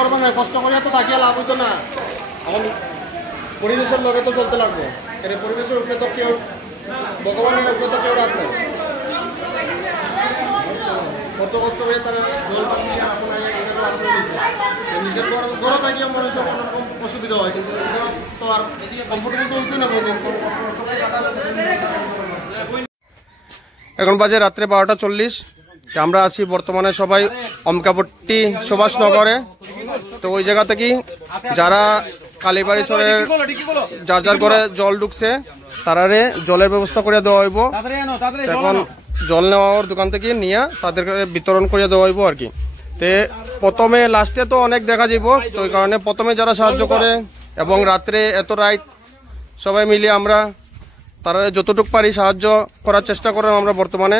করবো না, কষ্ট করিয়া তো থাকিয়া লাভ হইতো না। এখন পরিবেশের লগে তো চলতে লাগবে, পরিবেশের উপরে তো কেউ, ভগবানের উপরে তো কেউ রাখবে। কত কষ্ট করে তারা জল পানি নিজের ঘরে থাকিয়া মানুষের অনেকরকম অসুবিধা হয়, কিন্তু তো আর কমফোর্টেবল তো হইতো না। এখন বাজে রাত্রে 12:40। আমরা আছি বর্তমানে সবাই অমকাপট্টি সুভাষনগরে। তো ওই জায়গা থেকে যারা কালীবাড়ি চরের যার যার ঘরে জল ঢুকছে তারারে জলের ব্যবস্থা করে দেওয়া হইব। এখন জল নেওয়ার দোকান থেকে নিয়ে তাদেরকে বিতরণ করে দেওয়া হইব আর কি। তে প্রথমে লাস্টে তো অনেক দেখা যাব, তো ওই কারণে প্রথমে যারা সাহায্য করে এবং রাত্রে এত রাত সবাই মিলে আমরা তারা যতটুকু পারি সাহায্য করার চেষ্টা করেন। আমরা বর্তমানে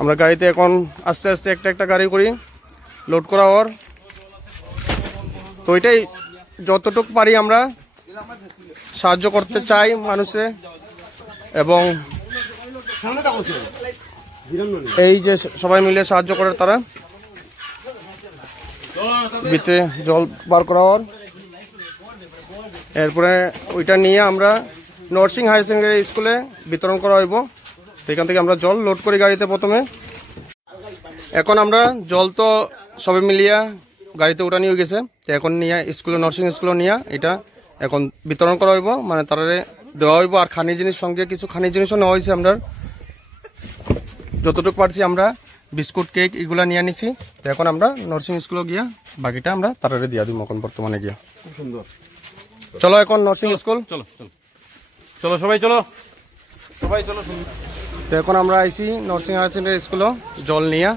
আমরা গাড়িতে এখন আস্তে আস্তে একটা একটা গাড়ি করি লোড করা ওর। তো ওইটাই যতটুকু পারি আমরা সাহায্য করতে চাই মানুষে। এবং এই যে সবাই মিলে সাহায্য করে তারা ভিতরে জল বার করা ওর। এরপরে ওইটা নিয়ে আমরা নরসিং হায়ার সেকেন্ডারি স্কুলে বিতরণ করা হইব। সেখান থেকে আমরা জল লোড করি গাড়িতে প্রথমে। এখন আমরা জল তো সবাই মিলিয়া গাড়িতে উঠা নিয়ে গেছে, তো এখন নিয়ে স্কুলে নরসিং স্কুলে নিয়ে এটা এখন বিতরণ করা হইব, মানে তারারে দেওয়া হইব। আর খানি জিনিস সঙ্গে কিছু খানি জিনিসও নেওয়া হয়েছে। আমরা যতটুকু পারছি আমরা বিস্কুট কেক এগুলা নিয়ে নিছি। তো এখন আমরা নরসিং স্কুলে গিয়া বাকিটা আমরা তারারে দিয়া দিব এখন বর্তমানে গিয়া। খুব সুন্দর। চলো এখন নরসিং স্কুল, চলো চলো চলো সবাই চলো সবাই চলো। তো এখন আমরা আইছি নরসিং হায়ার সেকেন্ডারি স্কুলে জল নিয়ে,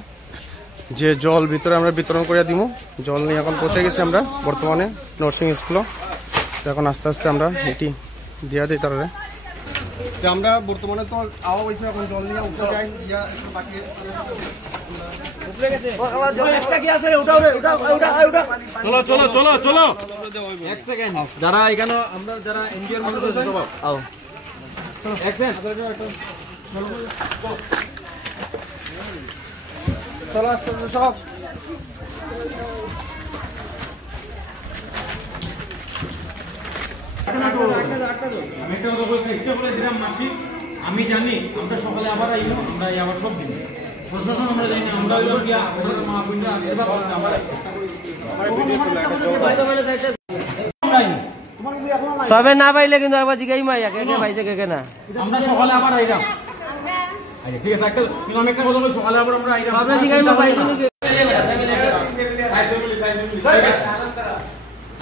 যে জল ভিতরে আমরা বিতরণ করে দিব। জল নিয়ে এখন পৌঁছে গেছি আমরা বর্তমানে নরসিং স্কুলে। তো এখন আস্তে আস্তে আমরা এটি দিয়া দিই তারারে। তো আমরা বর্তমানে তো আওয়া হয়েছে, এখন জল নিয়ে উঠতে যাই। চলো চলো চলো চলো এক সেকেন্ড, যারা এখানে আমরা যারা এনজিওর মধ্যে আও চলো আস্তে আস্তে সব। আমি জানি আমরা সকালে আবার আইলাম, আমরা আবার সব দিন প্রশাসন আমরা জানি আমরা মা বোনরা আশীর্বাদ করতে আমরা সবে না পাইলে কিন্তু একবার জিগাই মাইয়া কে কে পাইছে কে কে না। আমরা সকালে আবার আইলাম, ঠিক আছে একটা কিন্তু আমি একটা কথা বলি, সকালে আবার আমরা আইলাম সবে জিগাই মা পাইছে নাকি।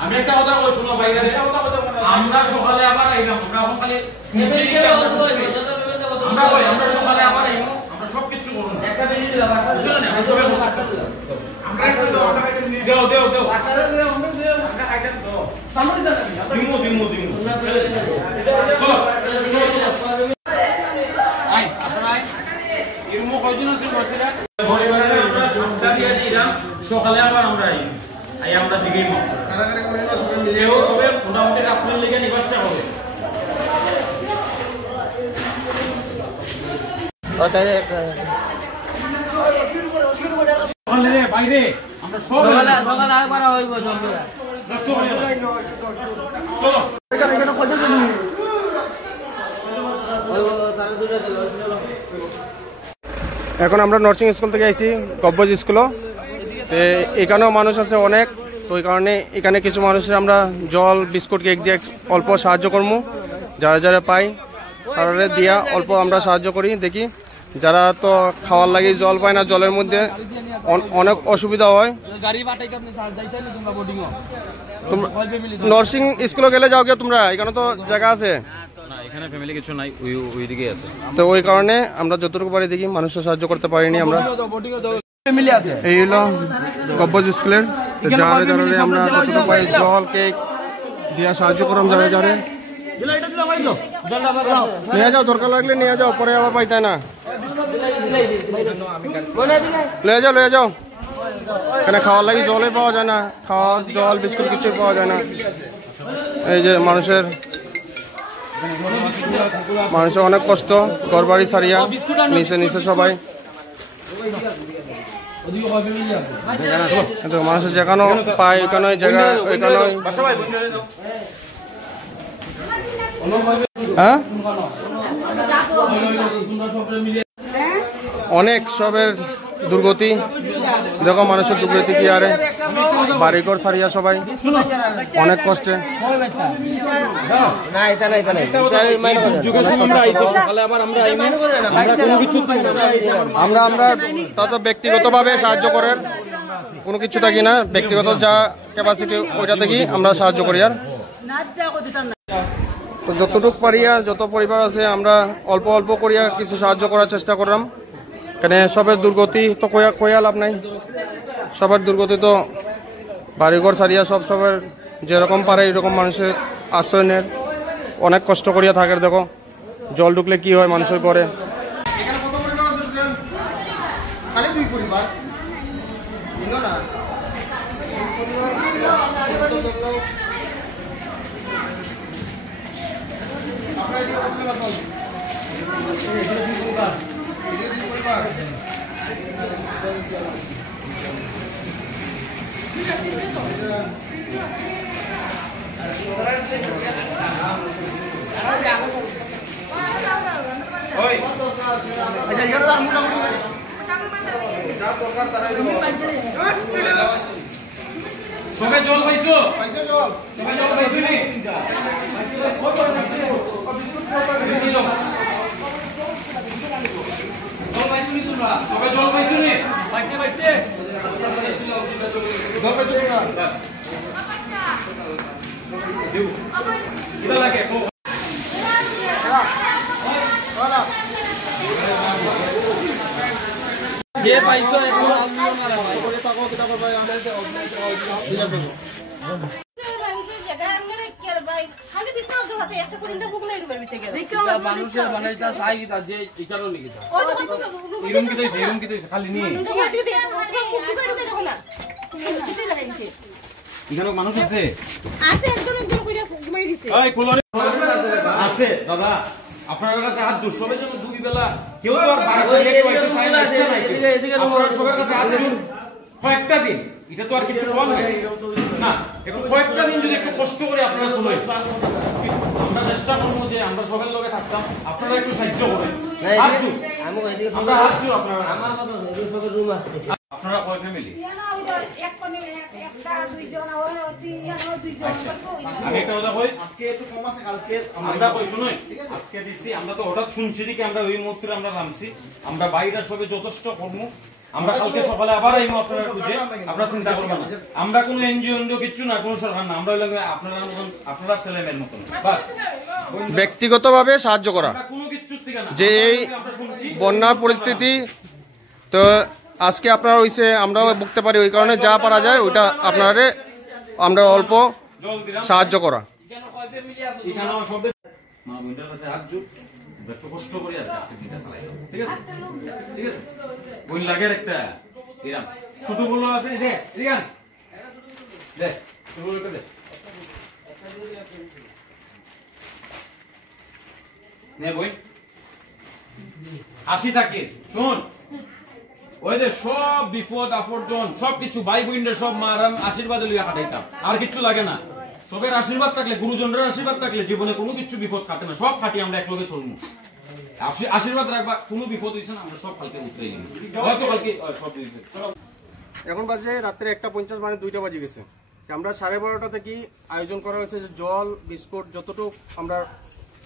আমি একটা কথা বলি শুনো ভাইরা, আমরা সকালে আবার আইলাম, আমরা এখন খালি আমরা ভাই আমরা সকালে আবার আইলাম, আমরা সবকিছু করব একটা বেশি দিলাম বুঝছো না, আমরা সবাই আমরা একটু দাও দেও দেও আমরা আইটেম দাও সামনে দাও দিমু চলো আই আপনারা আই এরমো কয়জন আছে বসেরা পরিবারের আমরা সবটা দিয়ে দিলাম, সকালে আবার আমরা আই আমরা দিকেই মত কারাগারে করে না সবাই মিলেও তবে মোটামুটি আপনাদের লেগে নিবাসটা হবে। ওটাই আরে বাইরে আমরা সকালে আরেকবার হইব জল চলো এখানে কত জন এখন আমরা নরসিং স্কুল থেকে আইছি গব্বজ স্কুলও। তো এখানেও মানুষ আছে অনেক, তো ওই কারণে এখানে কিছু মানুষের আমরা জল বিস্কুট কেক দিয়ে অল্প সাহায্য করবো। যারা যারা পাই তারা দিয়া অল্প আমরা সাহায্য করি। দেখি যারা তো খাওয়ার লাগে জল পায় না, জলের মধ্যে অনেক অসুবিধা হয়। নরসিং স্কুলে গেলে যাও গিয়ে তোমরা, এখানে তো জায়গা আছে না, এখানে ফ্যামিলি কিছু নাই, ওই দিকে আছে। তো ওই কারণে আমরা যতটুকু পারি দেখি মানুষের সাহায্য করতে পারিনি আমরা। এই হলো গব্বজ স্কুলের যারা যারা আমরা যতটুকু পাই জল কেক দিয়া সাহায্য করলাম। যারা যারা নিয়ে যাও, দরকার লাগলে নিয়ে যাও, পরে আবার পাইতে না। লয়ে যাও এখানে খাওয়ার লাগে জলে পাওয়া যায় না, খাওয়া জল বিস্কুট কিছু পাওয়া যায় না। এই যে মানুষের অনেক কষ্ট, ঘর বাড়ি সারিয়া নিচে সবাই। কিন্তু মানুষের যেখানে পায় ওইখানে জায়গা ওইখানে হ্যাঁ অনেক সবের দুর্গতি দেখো মানুষের দুর্গতি কি আরে বাড়িঘর সারিয়া সবাই অনেক কষ্টে আমরা তা তো ব্যক্তিগতভাবে সাহায্য করেন কোনো কিছু থাকি না ব্যক্তিগত যা ক্যাপাসিটি ওইটা থেকেই আমরা সাহায্য করি আর তো যতটুকু পারি আর যত পরিবার আছে আমরা অল্প অল্প করিয়া কিছু সাহায্য করার চেষ্টা করলাম কেন সবের দুর্গতি তো কয়া লাভ নাই সবার দুর্গতি তো বাড়িঘর সারিয়া সবার যেরকম পারে এরকম মানুষের আশ্রয় নেয় অনেক কষ্ট করিয়া থাকে দেখো জল ঢুকলে কি হয় মানুষের ঘরে সবাই জল পাইছো সবাই জল পাইছো নি সবাই জল পাইছো নি পাইছে পাইছে জল পাইছো না দেউ এটা লাগে যে পাইছো এখন মানুষের বানাইতা চাই গিতা যে ইকারও নিগিতা এরম কিতে খালি নিয়ে এখানে মানুষ আছে আছে একজন একজন কইরা ঘুমাই দিছে এই কোলরে আছে দাদা আপনার কাছে হাত জোর সবাই যেন দুই বেলা কেউ তো আর বাড়ি থেকে কেউ একটু চাই না এদিকে সবার কাছে হাত জোর কয়েকটা দিন এটা তো আর কিছু কম না একটু কয়েকটা দিন যদি একটু কষ্ট করে আপনারা শুনেন আমরা চেষ্টা করবো যে আমরা সবার লগে থাকতাম আপনারা একটু সাহায্য করেন আমরা হাত জোর আপনারা আপনারা কয় ফ্যামিলি আমি একটা কথা কই আজকে একটু কম আছে কালকে আমরা কই শুনুন আজকে দিছি আমরা তো হঠাৎ শুনছি যে আমরা ওই মুহূর্তে আমরা নামছি আমরা বাইরে সবে যথেষ্ট করব আমরা কালকে সকালে আবার আইমু আপনারা খুঁজে আপনারা চিন্তা করবেন না আমরা কোনো এনজিও কিছু না কোনো সরকার না আমরা লাগবে আপনারা ছেলেমেয়ের মতন বাস ব্যক্তিগতভাবে সাহায্য করা কোনো কিছু থেকে না যে এই বন্যার পরিস্থিতি তো আজকে আপনারা হইছে আমরাও বুঝতে পারি ওই কারণে যা পারা যায় ওইটা আপনারা আমরা অল্প সাহায্য করা মা বোনটার কাছে হাত জোর একটু কষ্ট করি আর আজকে দিনটা চালাই ঠিক আছে ঠিক আছে বোন লাগে একটা এরাম ছোট বলো আছে দে দিগান দে ছোট বলো দে নে বই আসি থাকিস শুন ওই যে সব বিপদ আপর্জন সবকিছু ভাই বোনদের সব মারাম আশীর্বাদ লইয়া কাটাইতাম আর কিছু লাগে না সবের আশীর্বাদ থাকলে গুরুজনদের আশীর্বাদ থাকলে জীবনে কোনো কিছু বিপদ কাটে না সব খাটি আমরা একলগে চলবো আশীর্বাদ রাখবা কোনো বিপদ হইছে না আমরা সব কালকে উঠতে গেলাম হয়তো কালকে সব এখন বাজে রাত্রে 1:50 মানে 2টা বাজে গেছে আমরা 12:30টা থেকে আয়োজন করা হয়েছে যে জল বিস্কুট যতটুকু আমরা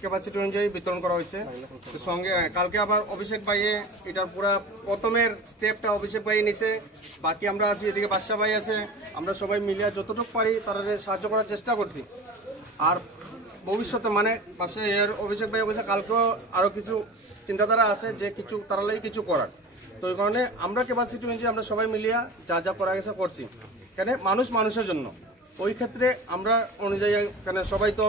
ক্যাপাসিটি অনুযায়ী বিতরণ করা হয়েছে তো সঙ্গে কালকে আবার অভিষেক ভাইয়ে এটার পুরা প্রথমের স্টেপটা অভিষেক ভাই নিছে বাকি আমরা আছি এদিকে বাদশা ভাই আছে আমরা সবাই মিলিয়ে যতটুকু পারি তারা সাহায্য করার চেষ্টা করছি আর ভবিষ্যতে মানে পাশে এর অভিষেক ভাই বলছে কালকেও আরও কিছু চিন্তাধারা আছে যে কিছু তারা লাগে কিছু করার তো এই কারণে আমরা ক্যাপাসিটি অনুযায়ী আমরা সবাই মিলিয়ে যা যা করা গেছে করছি কেন মানুষ মানুষের জন্য ওই ক্ষেত্রে আমরা অনুযায়ী কেন সবাই তো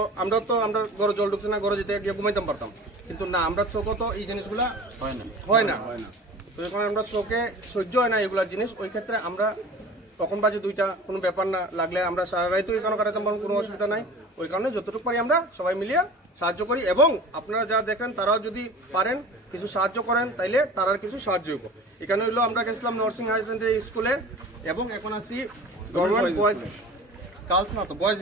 আমরা ঘরে জল ঢুকছে না ঘরে যেতে গিয়ে ঘুমাইতাম পারতাম কিন্তু না আমরা চোখও তো এই জিনিসগুলা হয় না তো এই কারণে আমরা চোখে সহ্য হয় না এগুলা জিনিস ওই ক্ষেত্রে আমরা তখন বাজে 2টা কোনো ব্যাপার না লাগলে আমরা সারা রাত ওই কারণে কাটাতাম কোনো অসুবিধা নাই ওই কারণে যতটুকু পারি আমরা সবাই মিলিয়ে সাহায্য করি এবং আপনারা যারা দেখেন তারাও যদি পারেন কিছু সাহায্য করেন তাইলে তারার কিছু সাহায্য হইব এখানে হইলো আমরা গেছিলাম নরসিং হাই সেকেন্ডারি স্কুলে এবং এখন আসি গভর্নমেন্ট বয়েজ গার্লস না তো বয়েজ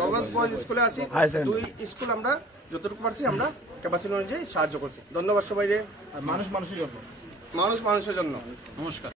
গভর্নমেন্ট বয়েজ স্কুলে আসি। দুই স্কুল আমরা যতটুকু পারছি আমরা ক্যাপাসিটি অনুযায়ী সাহায্য করছি। ধন্যবাদ সবাই রে। মানুষ মানুষের জন্য। মানুষ মানুষের জন্য। নমস্কার।